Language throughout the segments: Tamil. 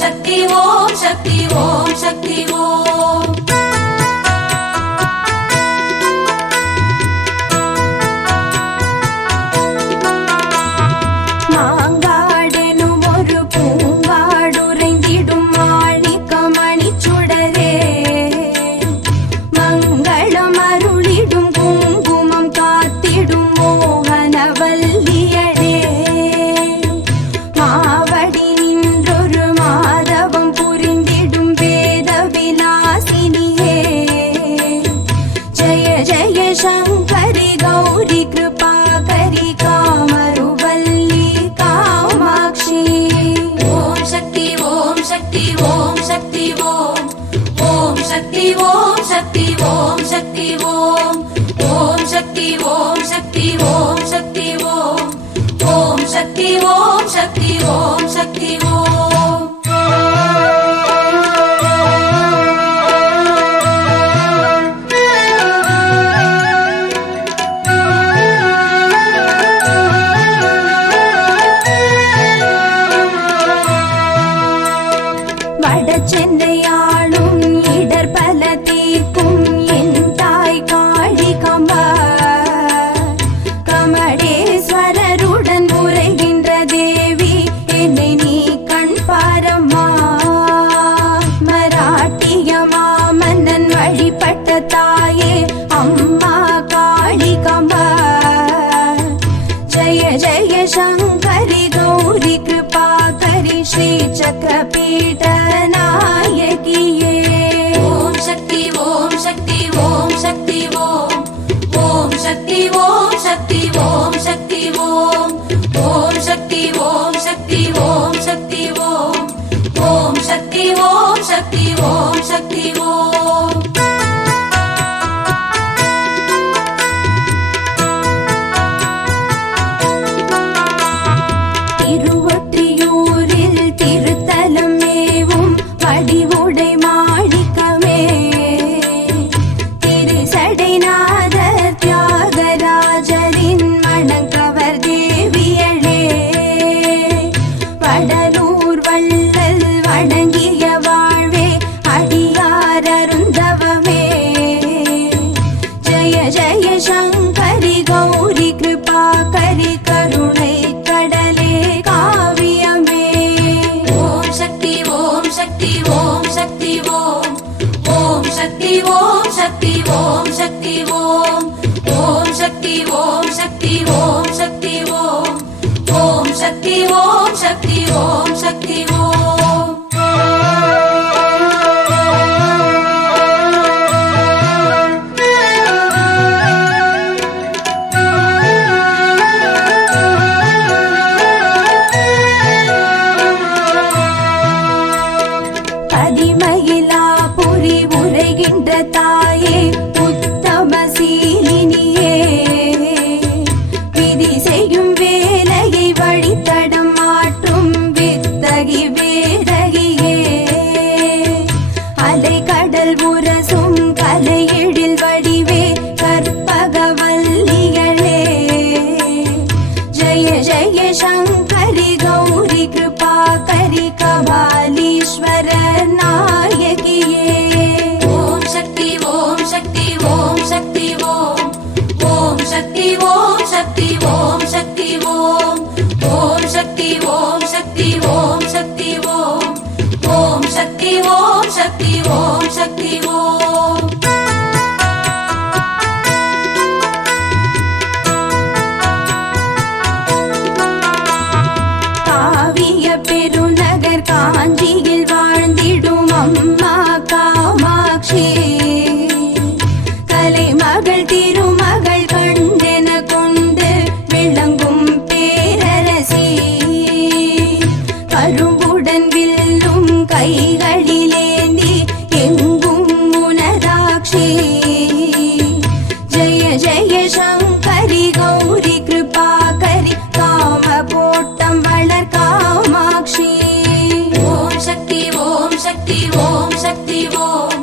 சக்தி ஓம் சக்தி ஓம் சக்தி ஓம். மாங்காடெனும் ஒரு பூங்காடுறைந்திடும் மாணிக்கமணி சுடரே, மங்களம் அருளிடும் குங்குமம் காத்திடும் மோகனவல்லியடே, மாவடி நின்றொரு மாதவம் புரிந்திடும் வேத விலாசினியே, ஜய ஜய சங்கரி கௌரி கிருபாகரி காமருவல்லி காமாட்சி. ஓம் சக்தி ஓம் சக்தி ஓம் சக்தி ஓம். ஓம் சக்தி ஓம் சக்தி ஓம் சக்தி ஓம். ஓம் சக்தி ஓம் சக்தி ஓம் சக்தி ஓம். ஓம் சக்தி ஓம் சக்தி ஓம் சக்தி ஓம். வட சென்னையாளும் இடர் பல தீர்க்கும் என் தாய் காளிகம்பா, கமடேஸ்வரருடன் உரைகின்ற தேவி என்னை நீ கண் பாரம்மா. மராட்டிய மாமன்னன் வழிபட்ட தாயே அம்மா காளிகம்பா, ஜய ஜய சங்கரி கௌரி கிருபாகரி ஸ்ரீ சக்கரபீட நாயகியே. ஓம் சக்தி ஓம் சக்தி ஓம் சக்தி ஓம். ஓம் சக்தி ஓம் சக்தி ஓம் சக்தி ஓம். ஓம் சக்தி ஓம் சக்தி ஓம் சக்தி ஓம். ஓம் சக்தி ஓம் சக்தி ஓம் சக்தி ஓம். திருவொற்றியூரில் திருத்தலம் மேவும் வடிவுடை மாணிக்கமே, திருசடைநாத தியாகராஜரின் மணங்கவர் தேவியளே, வடலூர் வள்ளல் வணங்கிய வாழ்வே அடியார் அருந்தவமே, ஜய ஜய சங்கரி கௌரி கிருபாகரி கருணை கடலே காவியமே. ஓம் சக்தி ஓம் சக்தி ஓம் சக்தி ஓம். ஓம் சக்தி ஓம் சக்தி ஓம் சக்தி ஓம். ஓம் சக்தி ஓம் சக்தி ஓம் சக்தி ஓம். ஓம் சக்தி ஓம் சக்தி ஓம் சக்தி ஓம். பதிமயிலாபுரி உரைகின்ற தாயே உத்தமசீலினியே, விதி செய்யும் வேலையை வழித்தடம் மாற்றும் வித்தகி வேதகியே, அலை கடல் உரசும் கலையெழில் வடிவே கற்பகவல்லிகளே, ஜய ஜய சங்கரி கௌரி கிருபாகரி கபாலீஸ்வர நாயகியே. ஓம் சக்தி ஓம் சக்தி ஓம் சக்தி ஓம். ஓம் சக்தி ஓம் சக்தி ஓம் சக்தி ஓம். ஓம் சக்தி ஓம் சக்தி ஓம் சக்தி ஓம். ஓம் சக்தி ஓம் சக்தி ஓம் சக்தி ஓம். காவிய பெருநகர் காஞ்சியில் வாழ்ந்திடும் அம்மா காமாட்சி, கலைமகள் திருமகள் கண்டென கொண்டு விளங்கும் பேரரசி, கரும்புடன் வில்லும் கைகளிலேந்தி எங்கும் உனதாட்சி, ஜய ஜய சங்கரி கௌரி கிருபாகரி காம கோட்டம் வளர் காமாட்சி. ஓம் சக்தி ஓம் சக்தி ஓம் சக்தி ஓம்.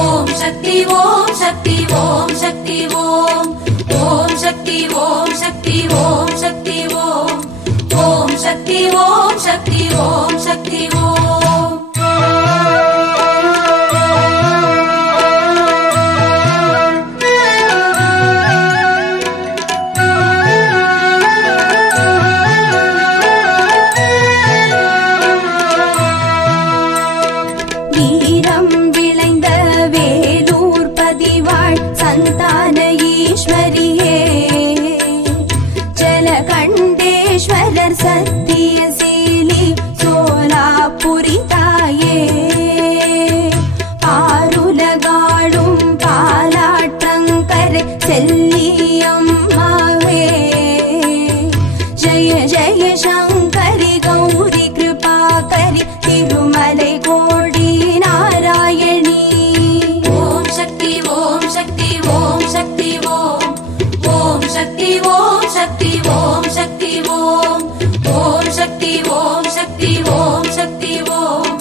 ஓம் சக்தி ஓம் சக்தி ஓம் சக்தி ஓம். ஓம் சக்தி ஓம் சக்தி ஓம் சக்தி ஓம். ஓம் சக்தி ஓம் சக்தி ஓம் சக்தி ஓம். சங்கரி திருமலை கோடி நாராயணி. ஓம் சக்தி ஓம் சக்தி ஓம் சக்தி ஓம். ஓம் சக்தி ஓம் சக்தி ஓம் சக்தி ஓம். ஓம் சக்தி ஓம் சக்தி ஓம் சக்தி ஓம்.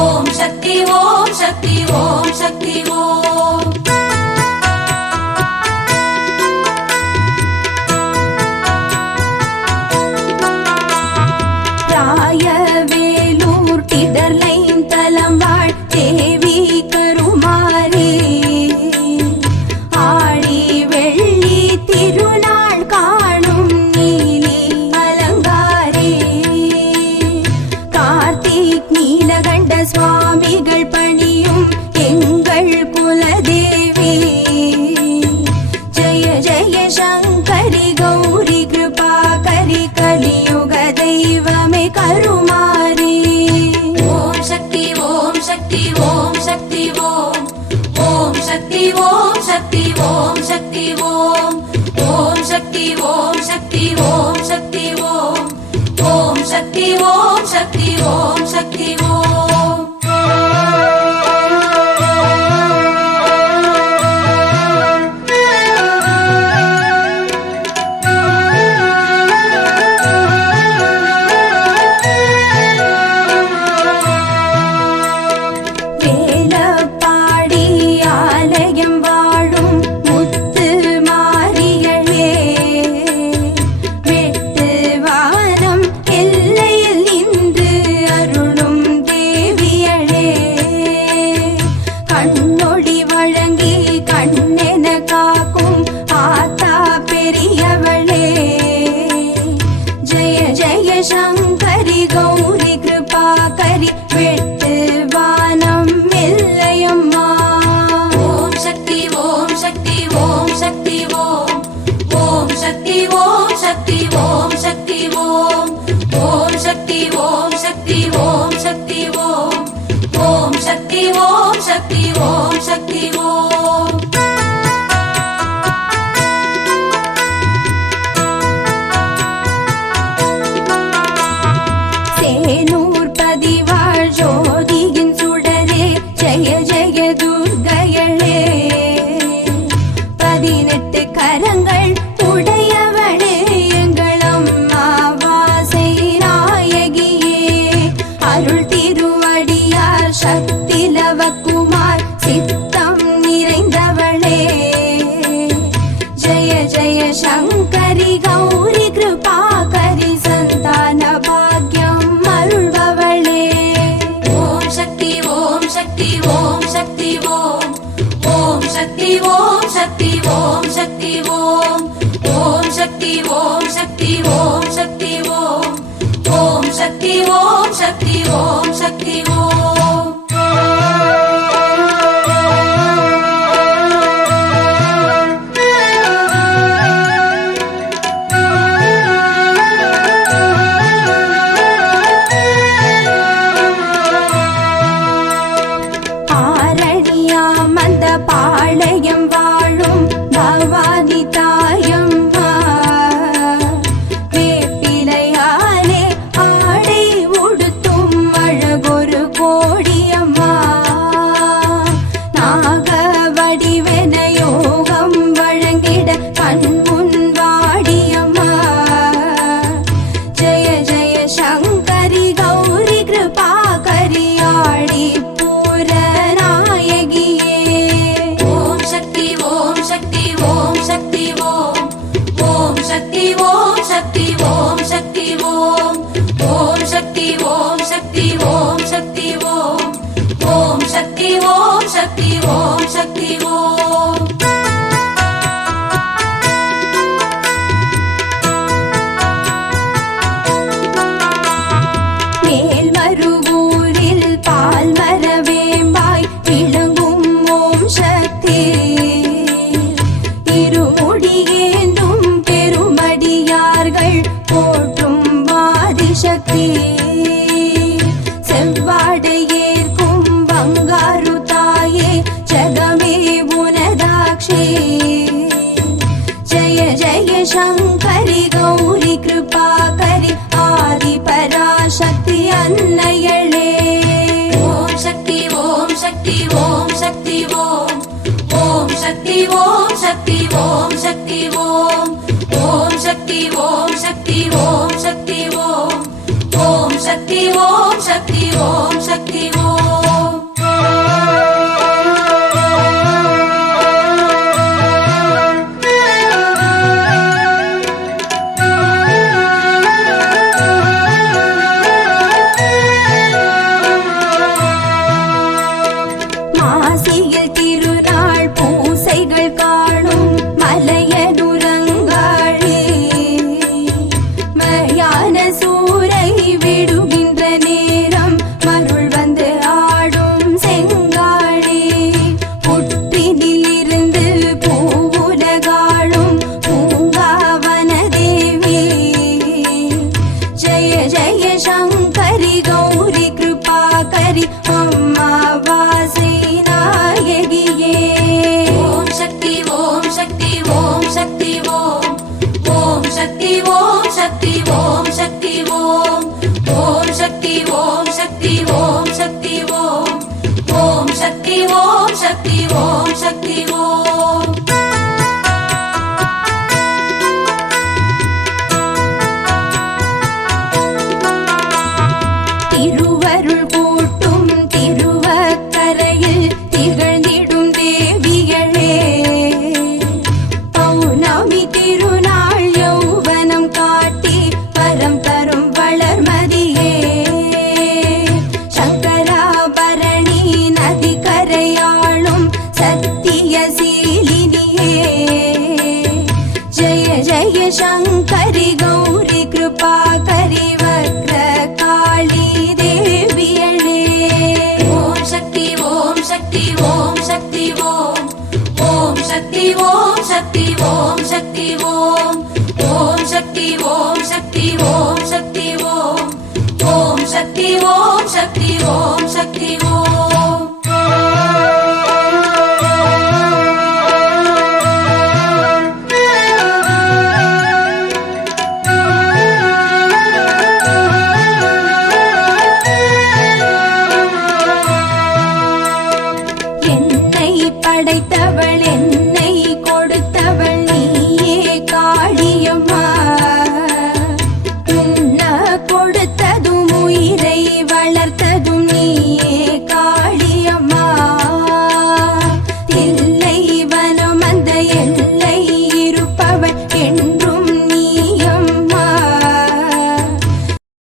ஓம் சக்தி ஓம் சக்தி ஓம் சக்தி ஓம். ராயவேலூர் திடர்லைன் தலம் வாழ் தேவி கருமாரி. ஆடி வெள்ளி திருநாள் காணும் நீலி அலங்காரி. கார்த்திக் நீலகண்ட சுவாமிகள் பணியும் எங்கள் குலதேவி. ஜெய ஜெய சங்கரி கௌரி கிருபாகரி கலியுக தெய்வமே கருமாரி. ஓம் சக்தி ஓம் சக்தி ஓம் சக்தி ஓம். ஓம் சக்தி ஓம் சக்தி ஓம் சக்தி ஓம். ஓம் சக்தி ஓம் சக்தி ஓம் சக்தி ஓம். ஓம் சக்தி ஓம் சக்தி ஓம் சக்தி ஓம். வேலப்பாடி ஆலயம் வாழும் முத்து மாரிகளே. வெட்டு வானம் எல்லையில் நின்று அருளும் தேவியளே. கண்ணொளி வழங்கி கண்ணென காக்கும் ஆத்தா பெரியவளே. ஜெய ஜெய சங்கரி கௌரி கிருபாகரி வெட்டு வானம் எல்லையம்மா. ஓம் சக்தி ஓம் சக்தி ஓம் சக்தி ஓம். ஓம் சக்தி ஓம் சக்தி ஓம் சக்தி ஓம். ஓம் சக்தி ஓம் சக்தி ஓம் சக்தி ஓம். ஓம் சக்தி ஓம் சக்தி ஓம் சக்தி ஓம். சேனூர் பதிவாழ் ஜோதியின் சுடரே ஜெய ஜெய துர்க்கையளே. 18 கரங்கள் உடையவளே எங்கள் அம்மா வாசை நாயகியே. அருள் திருவடியார் சக்தி லவகுமார் சித்தம் நிறைந்தவளே. ஜெய ஜெய சங்கரி கௌரி கிருபாகரி சந்தான பாக்யம் அருள்பவளே. ஓம் சக்தி ஓம் சக்தி ஓம் சக்தி ஓம். ஓம் சக்தி ஓம் சக்தி ஓம் சக்தி ஓம். ஓம் சக்தி ஓம் சக்தி ஓம் சக்தி ஓம். ஓம் சக்தி ஓம் சக்தி ஓம் சக்தி ஓம். ஆரணியாமந்த பாளையம் வாழும் பவானி தாயம்மா. வேப்பிலையாலே ஆடை உடுத்தும் அழகொரு கோடியம்மா. நாக வடிவென யோகம் வழங்கிட கண்முன் வாடியம்மா. ஜெய ஜெய சங்கரி கௌரி கிருபாகரி ஆடி பூர நாயகியே. ஓம் சக்தி ஓம் சக்தி ஓம் சக்தி ஓம். ஓம் சக்தி ஓம் சக்தி ஓம் சக்தி ஓம். ஓம் சக்தி ஓம் சக்தி ஓம் சக்தி ஓம். ஓம் சக்தி ஓம் சக்தி ஓம் சக்தி ஓம். மேல்மருவூரில் பால்மரவேம்பாய் விளங்கும் ஓம் சக்தி. இருமுடியேந்தும் பெருமடியார்கள் போற்றும் வாதிசக்தி. செவ்வாடை ஏற்கும் பங்காரு தாயே ஜகமே உனதாட்சி. ஜெய ஜெய சங்கரி கௌரி கிருபாகரி ஆதி பராசக்தி அன்னையளே. ஓம் ஓம் சக்தி ஓம் சக்தி ஓம் சக்தி ஓம் ஓம் சக்தி ஓம் சக்தி ஓம் சக்தி ஓம் மாசியில் திருநாள் பூசைகள் காணும் மலையனுரங்காழே மயான சூரை விடுகின்ற நேரம் மருள் வந்து ஆடும் செங்காழே புற்றினிலிருந்து பூவுலகாளும் பூங்காவன தேவி ஜய ஜய சங்கரி கௌரி கிருபாகரி அம்மாவாசை நாயகியே ஓம் சக்தி ஓம் சக்தி ஓம் சக்தி ஓம் ஓம் சக்தி ஓம் சக்தி ஓம் சக்தி ஓம் ஓம் சக்தி ஓம் சக்தி ஓம் சக்தி ஓம் ஓம் சக்தி ஓம் சக்தி ஓம்